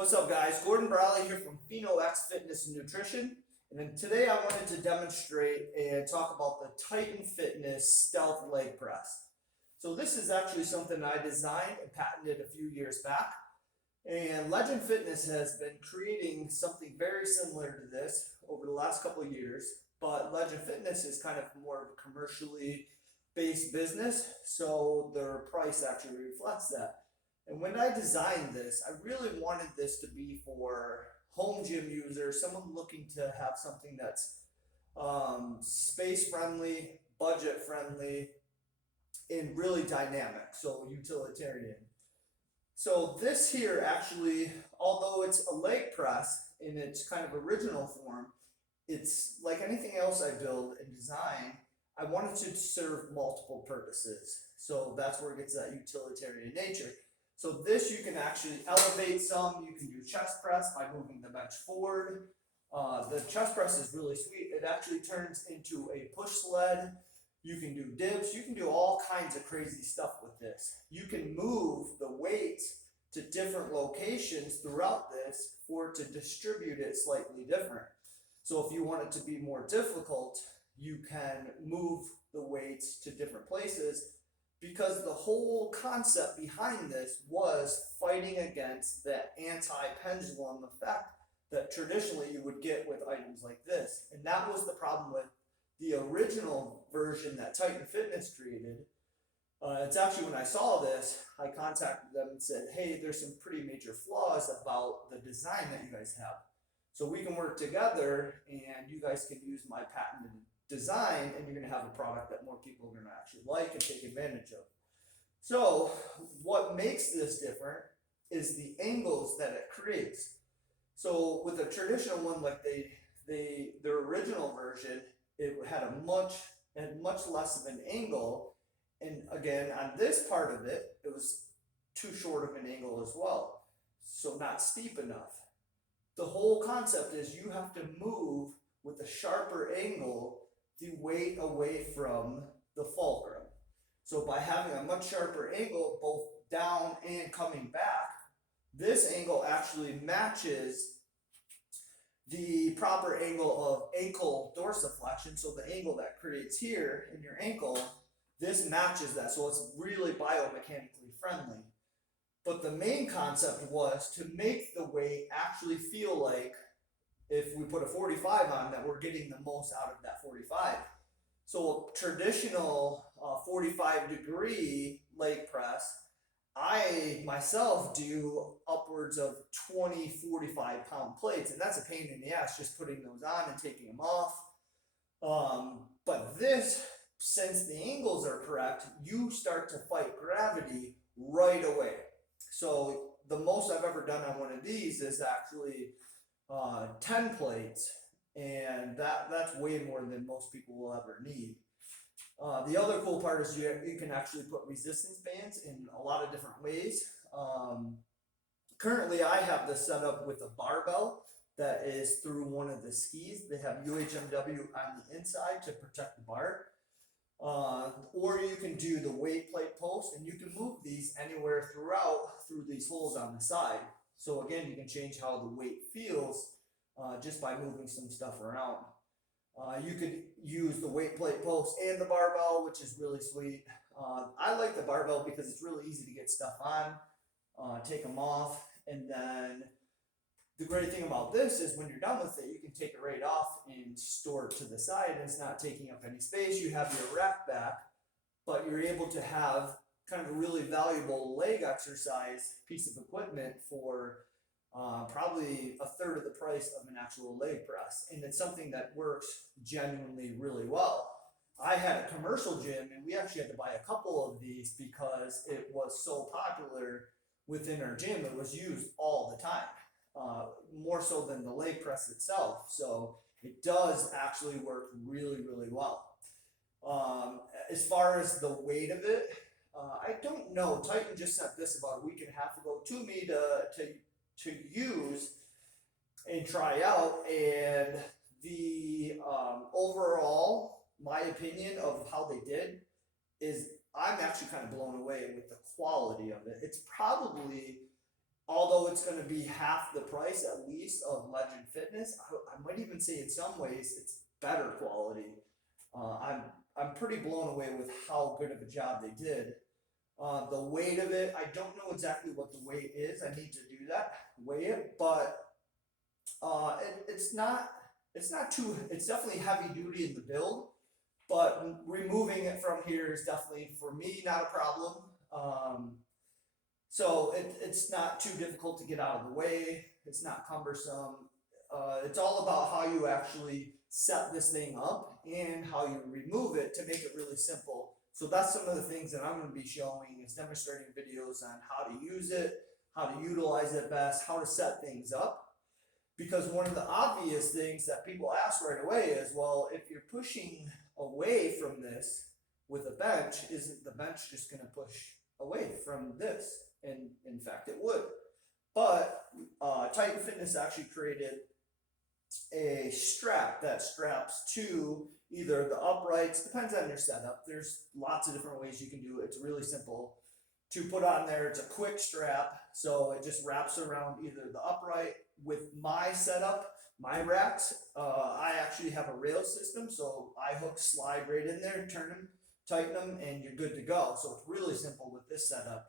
What's up, guys? Gordon Briley here from PhenoX Fitness and Nutrition. And then today I wanted to demonstrate and talk about the Titan Fitness Stealth Leg Press. So this is actually something I designed and patented a few years back. And Legend Fitness has been creating something very similar to this over the last couple of years. But Legend Fitness is kind of more of a commercially based business, so their price actually reflects that. And when I designed this, I really wanted this to be for home gym users, someone looking to have something that's space friendly, budget friendly, and really dynamic, so utilitarian. So this here actually, although it's a leg press in its kind of original form, it's like anything else I build and design, I wanted to serve multiple purposes. So that's where it gets that utilitarian nature. So this you can actually elevate some. You can do chest press by moving the bench forward. The chest press is really sweet. It actually turns into a push sled. You can do dips. You can do all kinds of crazy stuff with this. You can move the weight to different locations throughout this for it to distribute it slightly different. So if you want it to be more difficult, you can move the weights to different places, because the whole concept behind this was fighting against that anti-pendulum effect that traditionally you would get with items like this. And that was the problem with the original version that Titan Fitness created. It's actually when I saw this, I contacted them and said, hey, there's some pretty major flaws about the design that you guys have. So we can work together and you guys can use my patented design, and you're going to have a product that more people are going to actually like and take advantage of. So what makes this different is the angles that it creates. So with a traditional one, like their original version, it had much less of an angle, and again on this part of it, it was too short of an angle as well, so not steep enough. The whole concept is you have to move with a sharper angle the weight away from the fulcrum. So by having a much sharper angle, both down and coming back, this angle actually matches the proper angle of ankle dorsiflexion. So the angle that creates here in your ankle, this matches that. So it's really biomechanically friendly. But the main concept was to make the weight actually feel like, if we put a 45 on, that we're getting the most out of that 45. So a traditional 45-degree leg press, I myself do upwards of 20, 45 pound plates, and that's a pain in the ass just putting those on and taking them off. But this, since the angles are correct, you start to fight gravity right away. So the most I've ever done on one of these is actually 10 plates, and that's way more than most people will ever need. The other cool part is you can actually put resistance bands in a lot of different ways. Currently I have this set up with a barbell that is through one of the skis. They have UHMW on the inside to protect the bar. Or you can do the weight plate post, and you can move these anywhere through these holes on the side. So again, you can change how the weight feels just by moving some stuff around. You could use the weight plate post and the barbell, which is really sweet. I like the barbell because it's really easy to get stuff on, take them off, and then the great thing about this is when you're done with it, you can take it right off and store it to the side, and it's not taking up any space. You have your rack back, but you're able to have kind of a really valuable leg exercise piece of equipment for probably a third of the price of an actual leg press. And it's something that works genuinely really well. I had a commercial gym, and we actually had to buy a couple of these because it was so popular within our gym. It was used all the time, more so than the leg press itself. So it does actually work really, really well. As far as the weight of it, I don't know. Titan just sent this about a week and a half ago to me to use and try out, and the overall, my opinion of how they did is I'm actually kind of blown away with the quality of it. It's probably although it's going to be half the price at least of Legend Fitness, I might even say in some ways it's better quality. I'm pretty blown away with how good of a job they did. The weight of it, I don't know exactly what the weight is. I need to do that, weigh it, but it's not too. It's definitely heavy duty in the build, but removing it from here is definitely for me not a problem. So it's not too difficult to get out of the way. It's not cumbersome. It's all about how you actually set this thing up and how you remove it to make it really simple. So that's some of the things that I'm going to be showing, is demonstrating videos on how to use it, how to utilize it best, how to set things up. Because one of the obvious things that people ask right away is, well, if you're pushing away from this with a bench, isn't the bench just going to push away from this? And in fact, it would. But Titan Fitness actually created a strap that straps to either the uprights, depends on your setup. There's lots of different ways you can do it. It's really simple to put on there. It's a quick strap, so it just wraps around either the upright. With my setup, my racks, I actually have a rail system, so I hook slide right in there, turn them, tighten them, and you're good to go. So it's really simple with this setup.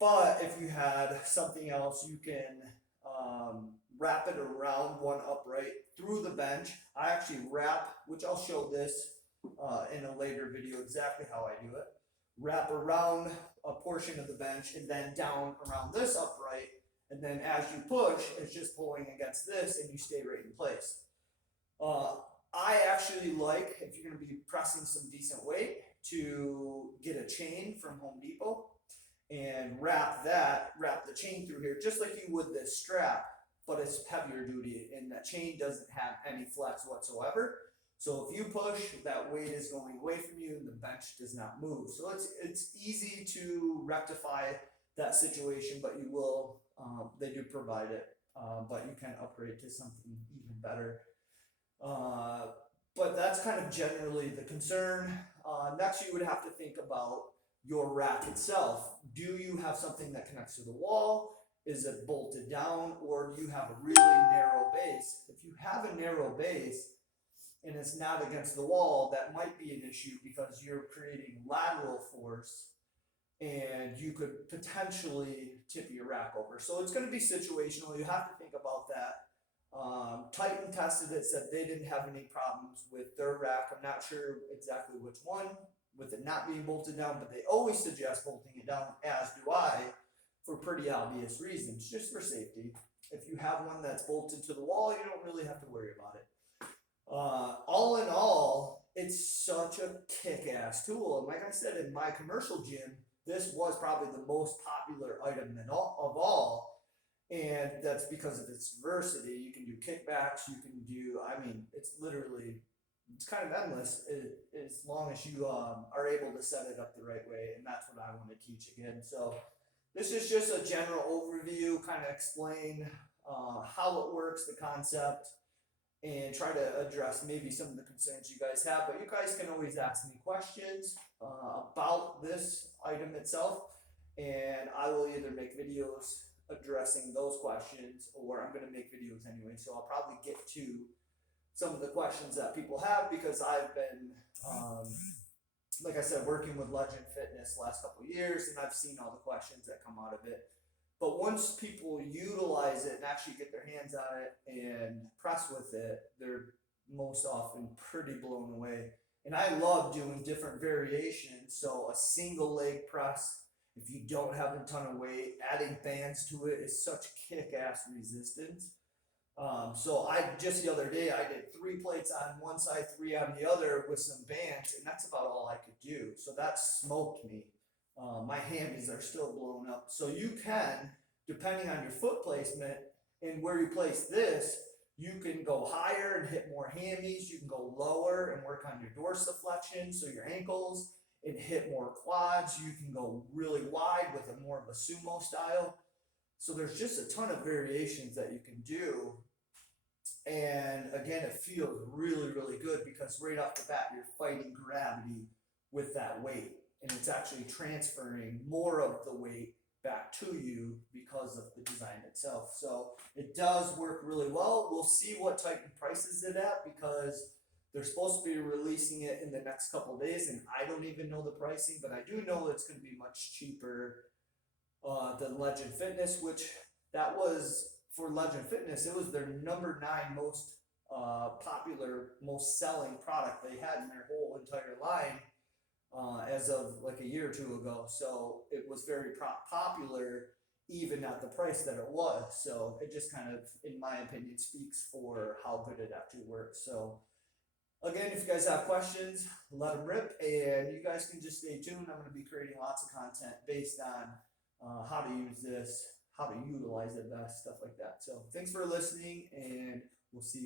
But if you had something else, you can wrap it around one upright through the bench. I actually wrap, which I'll show this in a later video exactly how I do it. Wrap around a portion of the bench and then down around this upright. And then as you push, it's just pulling against this and you stay right in place. I actually like, if you're going to be pressing some decent weight, to get a chain from Home Depot and wrap the chain through here, just like you would this strap, but it's heavier duty, and that chain doesn't have any flex whatsoever. So if you push, that weight is going away from you and the bench does not move. So it's easy to rectify that situation, but you will, they do provide it, but you can upgrade to something even better. But that's kind of generally the concern. Next, you would have to think about your rack itself. Do you have something that connects to the wall? Is it bolted down, or do you have a really narrow base? If you have a narrow base and it's not against the wall, that might be an issue because you're creating lateral force and you could potentially tip your rack over. So it's going to be situational. You have to think about that. Titan tested it, said they didn't have any problems with their rack. I'm not sure exactly which one, with it not being bolted down, but they always suggest bolting it down, as do I, for pretty obvious reasons, just for safety. If you have one that's bolted to the wall, you don't really have to worry about it. All in all, it's such a kick-ass tool. And like I said, in my commercial gym, this was probably the most popular item of all. And that's because of its diversity. You can do kickbacks, you can do, it's kind of endless as long as you are able to set it up the right way. And that's what I want to teach again. So this is just a general overview, kind of explain how it works, the concept, and try to address maybe some of the concerns you guys have. But you guys can always ask me questions about this item itself, and I will either make videos addressing those questions, or I'm going to make videos anyway. So I'll probably get to some of the questions that people have, because I've been, like I said, working with Legend Fitness the last couple of years, and I've seen all the questions that come out of it. But once people utilize it and actually get their hands on it and press with it, they're most often pretty blown away. And I love doing different variations. So a single leg press, if you don't have a ton of weight, adding bands to it is such kick-ass resistance. So just the other day, I did 3 plates on one side, 3 on the other with some bands, and that's about all I could do. So that smoked me. My hammies are still blown up. So you can, depending on your foot placement and where you place this, you can go higher and hit more hammies. You can go lower and work on your dorsiflexion, so your ankles, and hit more quads. You can go really wide with a more of a sumo style. So there's just a ton of variations that you can do. And again, it feels really, really good because right off the bat, you're fighting gravity with that weight. And it's actually transferring more of the weight back to you because of the design itself. So it does work really well. We'll see what Titan prices it at because they're supposed to be releasing it in the next couple of days, and I don't even know the pricing, but I do know it's going to be much cheaper than Legend Fitness, which that was for Legend Fitness. It was their #9 most popular, most selling product they had in their whole entire line as of like a year or two ago. So it was very popular even at the price that it was. So it just kind of, in my opinion, speaks for how good it actually works. So again, if you guys have questions, let them rip, and you guys can just stay tuned. I'm going to be creating lots of content based on how to use this, how to utilize it best, stuff like that. So thanks for listening, and we'll see you.